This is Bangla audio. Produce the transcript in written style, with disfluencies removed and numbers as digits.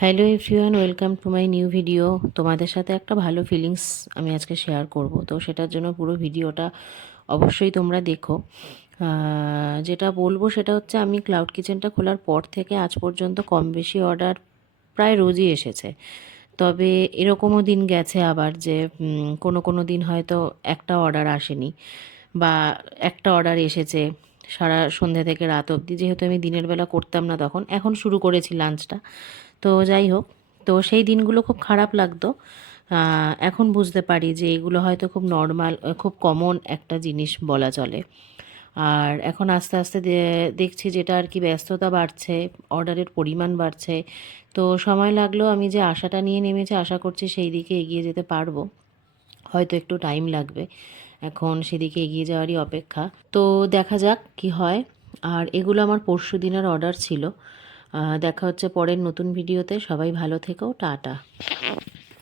Hello everyone, welcome to my new video. তোমাদের সাথে একটা ভালো ফিলিংস আমি আজকে শেয়ার করব, তো সেটার জন্য পুরো ভিডিওটা অবশ্যই তোমরা দেখো। যেটা বলবো সেটা হচ্ছে, আমি ক্লাউড কিচেনটা খোলার পর থেকে আজ পর্যন্ত কম বেশি অর্ডার প্রায় রোজই এসেছে। তবে এরকমও দিন গেছে আবার যে কোনো কোনো দিন হয়তো একটা অর্ডার আসেনি, বা একটা অর্ডার এসেছে সারা সন্ধ্যে থেকে রাত অবধি। যেহেতু আমি দিনের বেলা করতাম না তখন, এখন শুরু করেছি লাঞ্চটা। তো যাই হোক, তো সেই দিনগুলো খুব খারাপ লাগতো। এখন বুঝতে পারি যে এগুলো হয়তো খুব নর্মাল, খুব কমন একটা জিনিস বলা চলে। আর এখন আস্তে আস্তে দেখছি যেটা আর কি, ব্যস্ততা বাড়ছে, অর্ডারের পরিমাণ বাড়ছে। তো সময় লাগলেও আমি যে আশাটা নিয়ে নেমেছি, আশা করছি সেই দিকে এগিয়ে যেতে পারবো। হয়তো একটু টাইম লাগবে, এখন সেদিকে এগিয়ে যাওয়ারই অপেক্ষা। তো দেখা যাক কি হয়। আর এগুলো আমার পরশু দিনের অর্ডার ছিল। দেখা হচ্ছে পরের নতুন ভিডিওতে। সবাই ভালো থেকো, টাটা।